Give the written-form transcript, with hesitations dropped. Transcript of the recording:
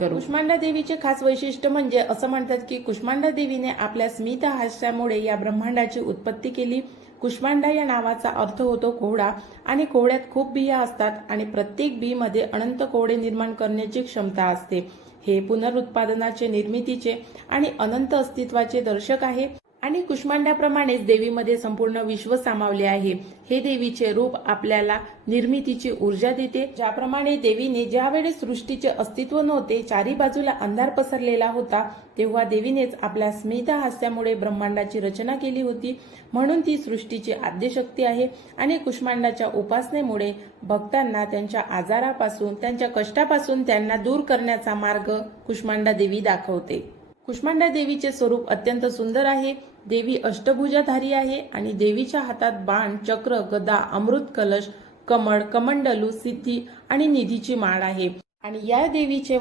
कुष्मांडा देवीचे खास वैशिष्ट्य म्हणजे असं म्हणतात की कुष्मांडा देवीने आपल्या स्मित हास्यामुळे या ब्रह्मांडाची उत्पत्ती केली। कुष्मांडा या नावाचा अर्थ होतो कोहडा आणि कोहड्यात खूप बिया असतात आणि प्रत्येक बी मध्ये अनंत कोहडे निर्माण करण्याची क्षमता असते। हे पुनरुत्पादनाचे, निर्मितीचे आणि अनंत अस्तित्वाचे दर्शक आहे आणि कुष्मांडाप्रमाणेच देवीमध्ये संपूर्ण विश्व सामावले आहे। हे देवीचे रूप आपल्याला निर्मितीची ऊर्जा देते। ज्याप्रमाणे देवीने ज्यावेळेस सृष्टीचे अस्तित्व नव्हते, चारी बाजूला अंधार पसरलेला होता, तेव्हा देवीनेच आपल्या स्मित हास्यामुळे ब्रह्मांडाची रचना केली होती, म्हणून ती सृष्टीची आद्यशक्ती आहे। आणि कुष्मांडाच्या उपासनेमुळे भक्तांना त्यांच्या आजारापासून, त्यांच्या कष्टापासून त्यांना दूर करण्याचा मार्ग कुष्मांडा देवी दाखवते। कुष्मांडा देवीचे स्वरूप अत्यंत सुंदर आहे। देवी अष्टभुजाधारी आहे आणि देवीच्या हातात बाण, चक्र, गदा, अमृत कलश, कमळ, कमंडलू, सिद्धी आणि निधीची माळ आहे आणि या देवीचे